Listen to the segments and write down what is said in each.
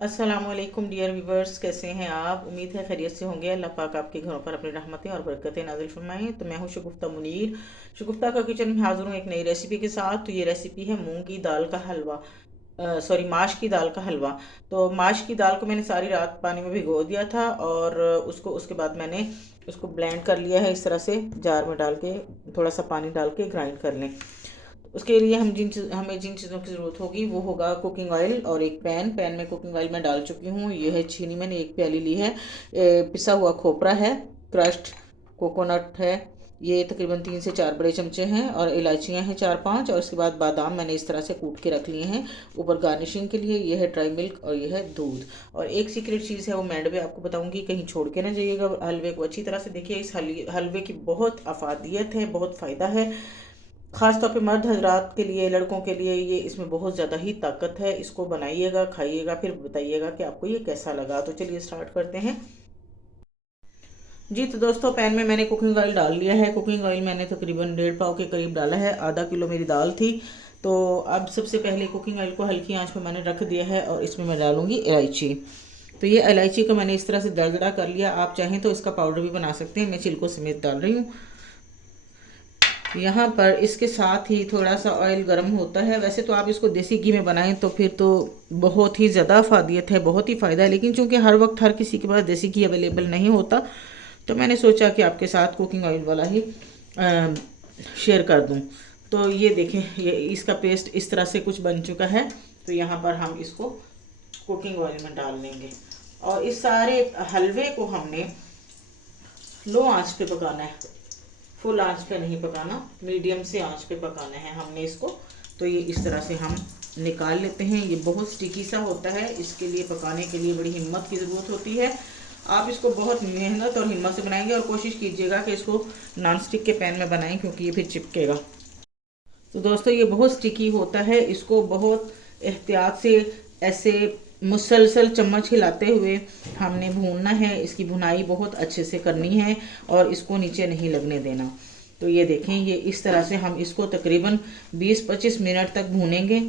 अस्सलामुअलैकुम dear viewers, कैसे हैं आप? उम्मीद है खैरियत से होंगे। अल्लाह पाक आपके घरों पर अपनी रहमतें और बरकतें नाजिल फरमाएं। तो मैं हूं शगुफ्ता मुनीर, शगुफ्ता का किचन में हाजिर हूँ एक नई रेसिपी के साथ। तो ये रेसिपी है मूंग की दाल का हलवा, सॉरी माश की दाल का हलवा। तो माश की दाल को मैंने सारी रात पानी में भिगो दिया था और उसको उसके बाद मैंने उसको ब्लेंड कर लिया है। इस तरह से जार में डाल के थोड़ा सा पानी डाल के ग्राइंड कर लें। उसके लिए हमें जिन चीज़ों की ज़रूरत होगी वो होगा कुकिंग ऑयल और एक पैन में कुकिंग ऑयल मैं डाल चुकी हूँ। ये है छीनी, मैंने एक प्याली ली है। पिसा हुआ खोपरा है, क्रश्ड कोकोनट है, ये तकरीबन 3 से 4 बड़े चमचे हैं, और इलायचियाँ हैं 4-5, और उसके बाद बादाम मैंने इस तरह से कूट के रख लिए हैं ऊपर गार्निशिंग के लिए। ये है ड्राई मिल्क और ये है दूध। और एक सीक्रेट चीज़ है, वो मैं पे आपको बताऊंगी, कहीं छोड़ के ना जाइएगा। हलवे को अच्छी तरह से देखिए। इस हलवे की बहुत अफादियत है, बहुत फ़ायदा है। ख़ास तौर पे मर्द हजरात के लिए, लड़कों के लिए ये इसमें बहुत ज़्यादा ही ताकत है। इसको बनाइएगा, खाइएगा, फिर बताइएगा कि आपको ये कैसा लगा। तो चलिए स्टार्ट करते हैं। जी तो दोस्तों, पैन में मैंने कुकिंग ऑयल डाल लिया है। कुकिंग ऑयल मैंने तकरीबन 1.5 पाव के करीब डाला है। आधा किलो मेरी दाल थी। तो अब सबसे पहले कुकिंग ऑयल को हल्की आंच पर मैंने रख दिया है और इसमें मैं डालूंगी इलायची। तो ये इलायची को मैंने इस तरह से दरदरा कर लिया। आप चाहें तो इसका पाउडर भी बना सकते हैं, मैं छिलकों समेत डाल रही हूँ। यहाँ पर इसके साथ ही थोड़ा सा ऑयल गर्म होता है। वैसे तो आप इसको देसी घी में बनाएं तो फिर तो बहुत ही ज़्यादा अफादियत है, बहुत ही फ़ायदा है। लेकिन चूंकि हर वक्त हर किसी के पास देसी घी अवेलेबल नहीं होता, तो मैंने सोचा कि आपके साथ कुकिंग ऑयल वाला ही शेयर कर दूं। तो ये देखें, ये इसका पेस्ट इस तरह से कुछ बन चुका है। तो यहाँ पर हम इसको कुकिंग ऑयल में डाल लेंगे और इस सारे हलवे को हमने लो आंच पे पकाना है। फुल आंच पे नहीं पकाना, मीडियम से आंच पे पकाना है हमने इसको। तो ये इस तरह से हम निकाल लेते हैं। ये बहुत स्टिकी सा होता है, इसके लिए पकाने के लिए बड़ी हिम्मत की ज़रूरत होती है। आप इसको बहुत मेहनत और हिम्मत से बनाएंगे, और कोशिश कीजिएगा कि इसको नॉन स्टिक के पैन में बनाएं, क्योंकि ये फिर चिपकेगा। तो दोस्तों, ये बहुत स्टिकी होता है। इसको बहुत एहतियात से ऐसे मुसलसल चम्मच हिलाते हुए हमने भूनना है। इसकी भुनाई बहुत अच्छे से करनी है और इसको नीचे नहीं लगने देना। तो ये देखें, ये इस तरह से हम इसको तकरीबन 20-25 मिनट तक भूनेंगे।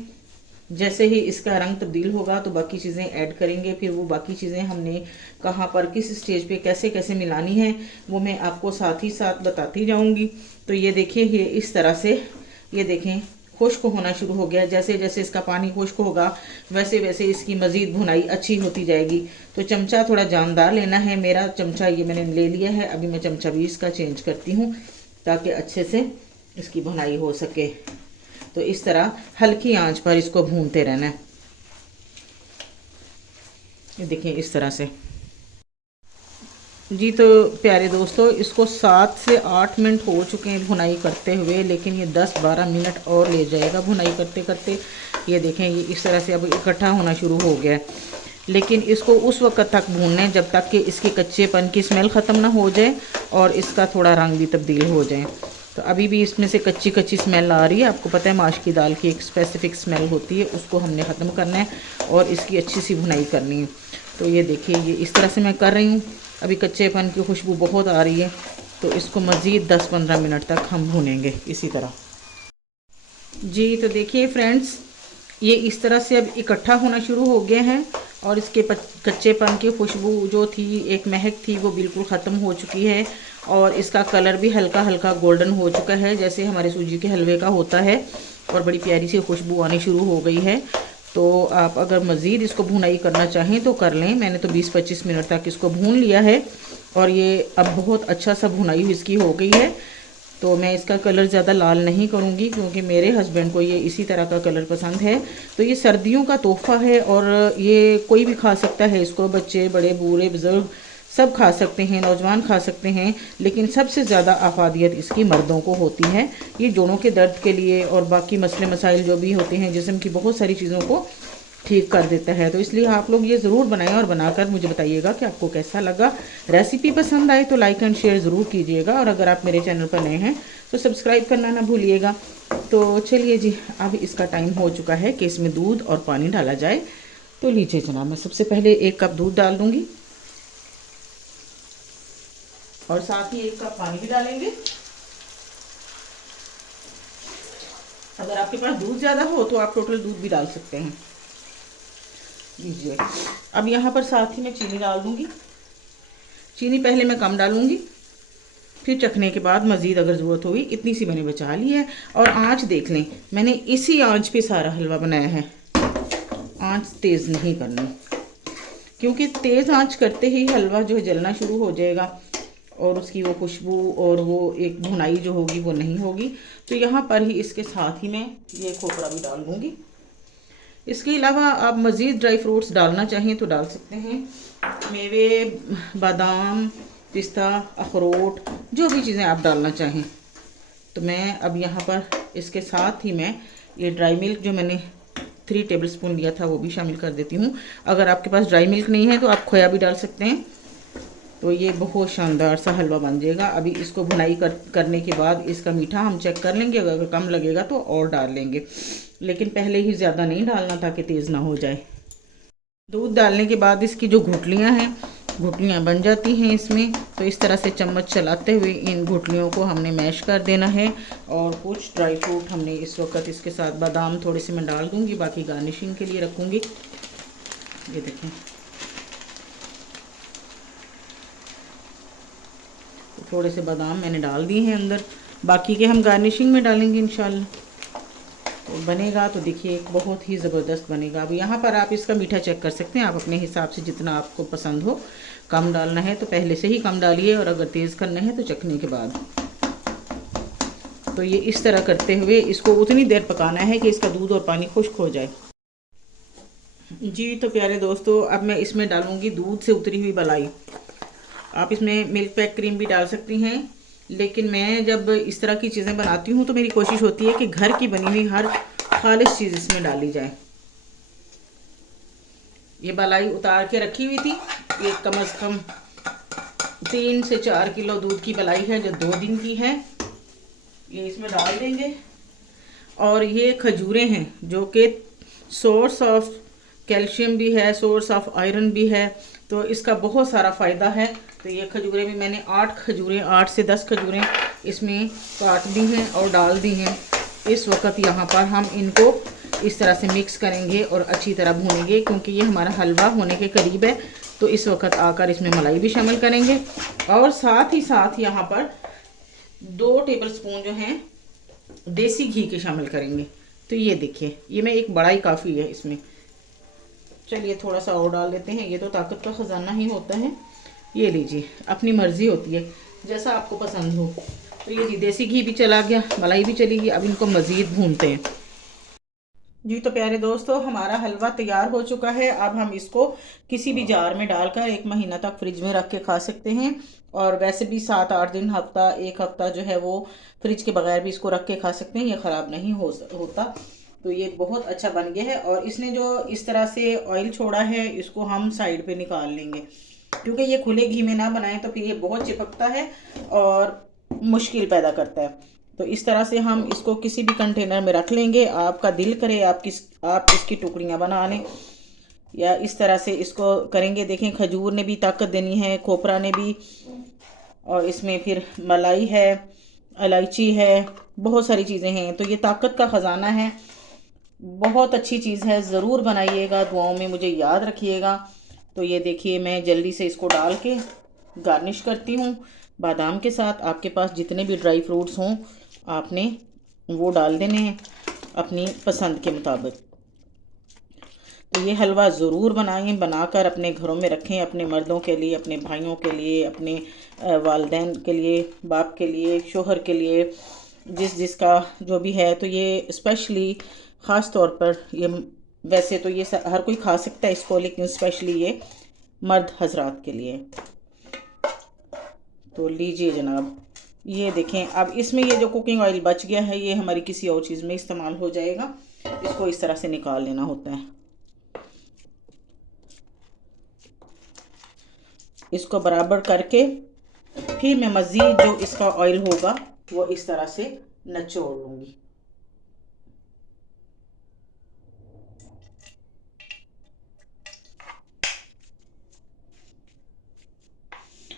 जैसे ही इसका रंग तब्दील होगा तो बाकी चीज़ें ऐड करेंगे। फिर वो बाकी चीज़ें हमने कहाँ पर किस स्टेज पे कैसे कैसे मिलानी है, वो मैं आपको साथ ही साथ बताती जाऊंगी। तो ये देखिए, ये इस तरह से, ये देखें, खुश्क होना शुरू हो गया। जैसे जैसे इसका पानी खुश्क होगा वैसे वैसे इसकी मज़ीद भुनाई अच्छी होती जाएगी। तो चमचा थोड़ा जानदार लेना है। मेरा चमचा ये मैंने ले लिया है। अभी मैं चमचा भी इसका चेंज करती हूँ ताकि अच्छे से इसकी भुनाई हो सके। तो इस तरह हल्की आंच पर इसको भूनते रहना है। ये देखिए इस तरह से। जी तो प्यारे दोस्तों, इसको 7 से 8 मिनट हो चुके हैं भुनाई करते हुए, लेकिन ये 10-12 मिनट और ले जाएगा भुनाई करते करते। ये देखें, ये इस तरह से अब इकट्ठा होना शुरू हो गया है। लेकिन इसको उस वक्त तक भूनना है जब तक कि इसके कच्चेपन की स्मेल ख़त्म ना हो जाए और इसका थोड़ा रंग भी तब्दील हो जाए। तो अभी भी इसमें से कच्ची कच्ची स्मेल आ रही है। आपको पता है माश की दाल की एक स्पेसिफिक स्मेल होती है, उसको हमने ख़त्म करना है और इसकी अच्छी सी भुनाई करनी है। तो ये देखिए, ये इस तरह से मैं कर रही हूँ। अभी कच्चेपन की खुशबू बहुत आ रही है। तो इसको मज़ीद 10-15 मिनट तक हम भूनेंगे इसी तरह। जी तो देखिए फ्रेंड्स, ये इस तरह से अब इकट्ठा होना शुरू हो गए हैं और इसके कच्चेपन की खुशबू जो थी, एक महक थी, वो बिल्कुल ख़त्म हो चुकी है। और इसका कलर भी हल्का हल्का गोल्डन हो चुका है, जैसे हमारे सूजी के हलवे का होता है। और बड़ी प्यारी सी खुशबू आनी शुरू हो गई है। तो आप अगर मज़ीद इसको भुनाई करना चाहें तो कर लें। मैंने तो 20-25 मिनट तक इसको भून लिया है और ये अब बहुत अच्छा सा भुनाई इसकी हो गई है। तो मैं इसका कलर ज़्यादा लाल नहीं करूँगी, क्योंकि मेरे हस्बैंड को ये इसी तरह का कलर पसंद है। तो ये सर्दियों का तोहफ़ा है और ये कोई भी खा सकता है इसको। बच्चे, बड़े, बूढ़े, बुज़ुर्ग सब खा सकते हैं, नौजवान खा सकते हैं। लेकिन सबसे ज़्यादा आफादियत इसकी मर्दों को होती है। ये जोड़ों के दर्द के लिए और बाकी मसले मसाइल जो भी होते हैं जिस्म की, बहुत सारी चीज़ों को ठीक कर देता है। तो इसलिए आप लोग ये ज़रूर बनाएं और बनाकर मुझे बताइएगा कि आपको कैसा लगा। रेसिपी पसंद आए तो लाइक एंड शेयर ज़रूर कीजिएगा, और अगर आप मेरे चैनल पर नए हैं तो सब्सक्राइब करना ना भूलिएगा। तो चलिए जी, अब इसका टाइम हो चुका है कि इसमें दूध और पानी डाला जाए। तो लीजिए जनाब, मैं सबसे पहले 1 कप दूध डाल दूँगी और साथ ही 1 कप पानी भी डालेंगे। अगर आपके पास दूध ज़्यादा हो तो आप टोटल दूध भी डाल सकते हैं। लीजिए। अब यहाँ पर साथ ही मैं चीनी डाल दूँगी। चीनी पहले मैं कम डालूँगी, फिर चखने के बाद मज़ीद अगर ज़रूरत होगी। इतनी सी मैंने बचा ली है। और आँच देख लें, मैंने इसी आँच पे सारा हलवा बनाया है। आँच तेज़ नहीं करनी, क्योंकि तेज़ आँच करते ही हलवा जो है जलना शुरू हो जाएगा और उसकी वो खुशबू और वो एक भुनाई जो होगी वो नहीं होगी। तो यहाँ पर ही इसके साथ ही मैं ये खोपरा भी डाल दूँगी। इसके अलावा आप मज़ीद ड्राई फ्रूट्स डालना चाहें तो डाल सकते हैं। मेवे, बादाम, पिस्ता, अखरोट, जो भी चीज़ें आप डालना चाहें। तो मैं अब यहाँ पर इसके साथ ही मैं ये ड्राई मिल्क जो मैंने 3 टेबलस्पून लिया था वो भी शामिल कर देती हूँ। अगर आपके पास ड्राई मिल्क नहीं है तो आप खोया भी डाल सकते हैं। तो ये बहुत शानदार सा हलवा बन जाएगा। अभी इसको भुनाई करने के बाद इसका मीठा हम चेक कर लेंगे, अगर कम लगेगा तो और डाल लेंगे, लेकिन पहले ही ज़्यादा नहीं डालना ताकि तेज़ ना हो जाए। दूध डालने के बाद इसकी जो गुठलियाँ हैं, गुठलियाँ बन जाती हैं इसमें। तो इस तरह से चम्मच चलाते हुए इन गुठलियों को हमने मैश कर देना है। और कुछ ड्राई फ्रूट हमने इस वक्त इसके साथ, बादाम थोड़े से मैं डाल दूँगी, बाकी गार्निशिंग के लिए रखूँगी। ये देखें, तो थोड़े से बादाम मैंने डाल दिए हैं अंदर, बाकी के हम गार्निशिंग में डालेंगे इंशाल्लाह। तो बनेगा तो देखिए बहुत ही ज़बरदस्त बनेगा। अब यहाँ पर आप इसका मीठा चेक कर सकते हैं, आप अपने हिसाब से जितना आपको पसंद हो। कम डालना है तो पहले से ही कम डालिए, और अगर तेज़ करना है तो चखने के बाद। तो ये इस तरह करते हुए इसको उतनी देर पकाना है कि इसका दूध और पानी खुश्क हो जाए। जी तो प्यारे दोस्तों, अब मैं इसमें डालूँगी दूध से उतरी हुई मलाई। आप इसमें मिल्क पैक क्रीम भी डाल सकती हैं, लेकिन मैं जब इस तरह की चीज़ें बनाती हूँ तो मेरी कोशिश होती है कि घर की बनी हुई हर खालिश चीज़ इसमें डाली जाए। ये मलाई उतार के रखी हुई थी, ये कम से कम 3 से 4 किलो दूध की मलाई है जो 2 दिन की है। ये इसमें डाल देंगे। और ये खजूरें हैं जो कि सोर्स ऑफ कैल्शियम भी है, सोर्स ऑफ आयरन भी है, तो इसका बहुत सारा फ़ायदा है। तो ये खजूरें भी मैंने 8 से 10 खजूरें इसमें काट दी हैं और डाल दी हैं। इस वक्त यहाँ पर हम इनको इस तरह से मिक्स करेंगे और अच्छी तरह भूनेंगे, क्योंकि ये हमारा हलवा होने के करीब है। तो इस वक्त आकर इसमें मलाई भी शामिल करेंगे, और साथ ही साथ यहाँ पर 2 टेबलस्पून जो हैं देसी घी के शामिल करेंगे। तो ये देखिए, ये मैं एक बड़ा ही काफ़ी है इसमें। चलिए थोड़ा सा और डाल देते हैं, ये तो ताकत का ख़जाना ही होता है। ये लीजिए, अपनी मर्ज़ी होती है जैसा आपको पसंद हो। तो ये जी देसी घी भी चला गया, मलाई भी चली गई। अब इनको मज़ीद भूनते हैं। जी तो प्यारे दोस्तों, हमारा हलवा तैयार हो चुका है। अब हम इसको किसी भी जार में डालकर 1 महीना तक फ्रिज में रख के खा सकते हैं। और वैसे भी 7-8 दिन, हफ्ता, 1 हफ्ता जो है वो फ्रिज के बगैर भी इसको रख के खा सकते हैं, ये ख़राब नहीं होता। तो ये बहुत अच्छा बन गया है। और इसने जो इस तरह से ऑयल छोड़ा है, इसको हम साइड पे निकाल लेंगे, क्योंकि ये खुले घी में ना बनाएं तो फिर ये बहुत चिपकता है और मुश्किल पैदा करता है। तो इस तरह से हम इसको किसी भी कंटेनर में रख लेंगे। आपका दिल करे आप इसकी टुकड़ियाँ बना लें, या इस तरह से इसको करेंगे। देखें, खजूर ने भी ताकत देनी है, खोपरा ने भी, और इसमें फिर मलाई है, इलायची है, बहुत सारी चीज़ें हैं। तो ये ताकत का ख़जाना है, बहुत अच्छी चीज़ है। ज़रूर बनाइएगा, दुआओं में मुझे याद रखिएगा। तो ये देखिए, मैं जल्दी से इसको डाल के गार्निश करती हूँ बादाम के साथ। आपके पास जितने भी ड्राई फ्रूट्स हों आपने वो डाल देने हैं अपनी पसंद के मुताबिक। तो ये हलवा ज़रूर बनाएं, बनाकर अपने घरों में रखें, अपने मर्दों के लिए, अपने भाइयों के लिए, अपने वालिदैन के लिए, बाप के लिए, शोहर के लिए, जिसका जो भी है। तो ये स्पेशली ख़ास तौर पर ये, वैसे तो ये हर कोई खा सकता है इसको, लेकिन स्पेशली ये मर्द हजरात के लिए। तो लीजिए जनाब, ये देखें। अब इसमें ये जो कुकिंग ऑयल बच गया है, ये हमारी किसी और चीज़ में इस्तेमाल हो जाएगा। इसको इस तरह से निकाल लेना होता है। इसको बराबर करके फिर मैं मज़ीद जो इसका ऑयल होगा वो इस तरह से निचोड़ लूँगी।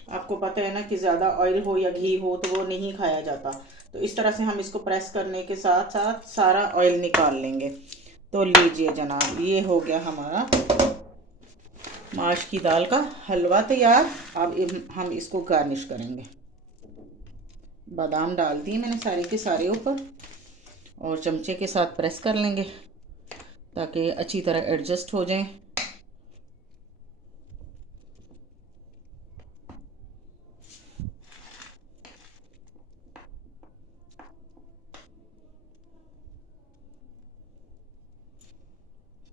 आपको पता है ना कि ज़्यादा ऑयल हो या घी हो तो वो नहीं खाया जाता। तो इस तरह से हम इसको प्रेस करने के साथ साथ सारा ऑयल निकाल लेंगे। तो लीजिए जनाब, ये हो गया हमारा माश की दाल का हलवा तैयार। अब हम इसको गार्निश करेंगे। बादाम डाल दिए मैंने सारे के सारे ऊपर, और चमचे के साथ प्रेस कर लेंगे ताकि अच्छी तरह एडजस्ट हो जाएं।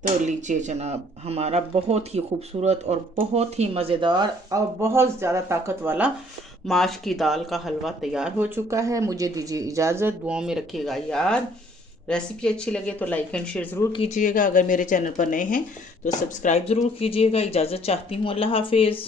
तो लीजिए जनाब, हमारा बहुत ही खूबसूरत और बहुत ही मज़ेदार और बहुत ज़्यादा ताकत वाला माश की दाल का हलवा तैयार हो चुका है। मुझे दीजिए इजाज़त, दुआओं में रखिएगा याद। रेसिपी अच्छी लगे तो लाइक एंड शेयर ज़रूर कीजिएगा। अगर मेरे चैनल पर नए हैं तो सब्सक्राइब ज़रूर कीजिएगा। इजाज़त चाहती हूँ, अल्लाह हाफिज़।